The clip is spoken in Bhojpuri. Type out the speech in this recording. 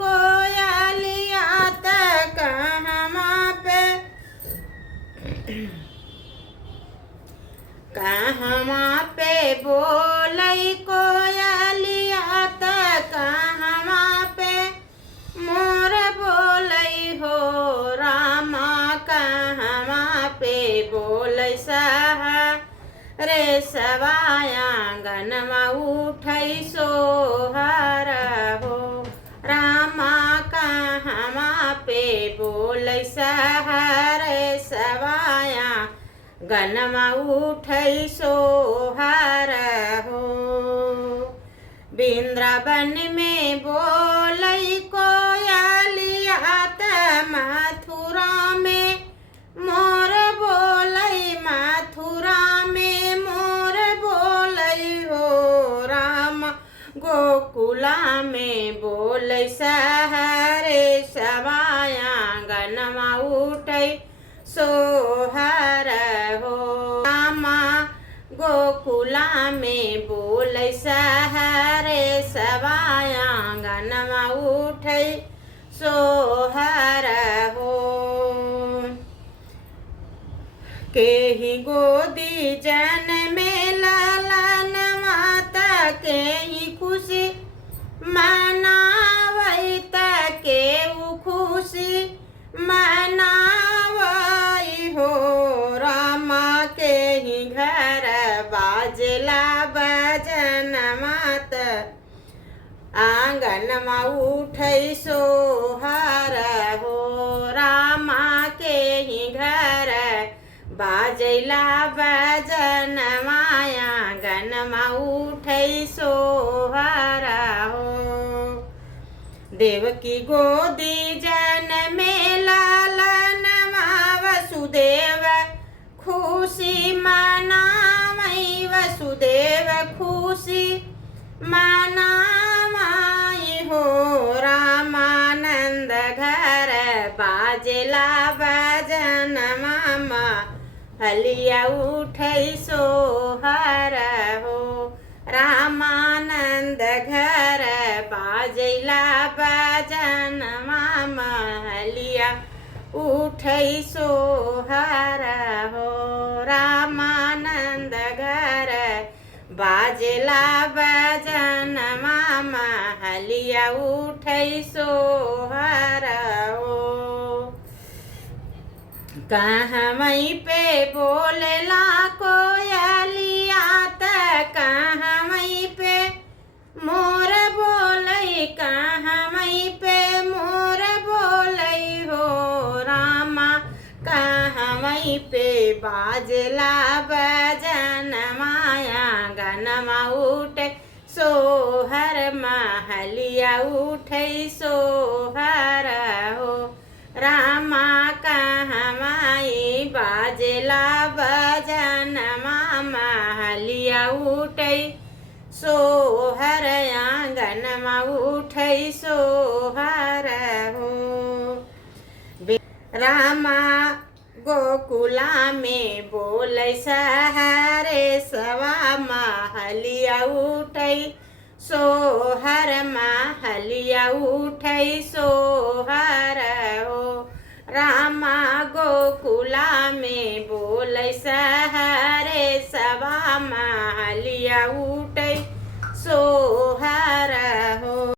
कोयलिया त कहवा पे कहवा पे बोलै कोयलिया त कहवा पे मोर बोलै हो रामा कहवा पे बोलै रे सवाया आंगनवा उठै सोहर हो रामा कहवा पे बोलै रे सवाया गनमा उठै सोहर हो। वृंदावन में बोलै कोयलिया त मथुरा में मोर बोलै मथुरा में मोर बोलै हो राम गोकुला में बोलै रे सवाया गनमा उठै सोहर हो रामा गोकुला में बोलै रे सवाया आंगनवा उठै सोहर हो। केहि गोदी जनमे ललनवा त केहि खुशी मनावै त केहू खुशी मनावै हो रामा केहि घर बाजला बजनवा त आंगनवा उठै सोहर हो रामा केहि घर बाजला बजनवा आंगनवा उठै सोहर हो। देवकी गोदी जनमे ललनवा वसुदेव खुशी मनावै वसुदेव खुशी मनावै हो रामानंद घर बाजला बजनवा हलिया उठै सोहर हो रामानंद घर बाजला बजनवा हलिया उठै सोहर हो रामानंद घर बाजला बजनवा हलिया उठै सोहर हो। कहवै पे बोलला कोयलिया त कहवै पे मोर बोलै कहवै पे मोर बोलै हो रामा कहवै पे बाजला बजनवा आंगनवा उठै सोहर महलिया उठै सोहर हो रामा कहवा बाजला बजनवा महलिया उठै सोहर आंगनवा उठै सोहर हो। रामा गोकुला में बोलै रे सवा महलिया उठै सोहर महलिया उठै सोहर हो रामा गोकुला में बोलै रे सवा महलिया उठै सोहर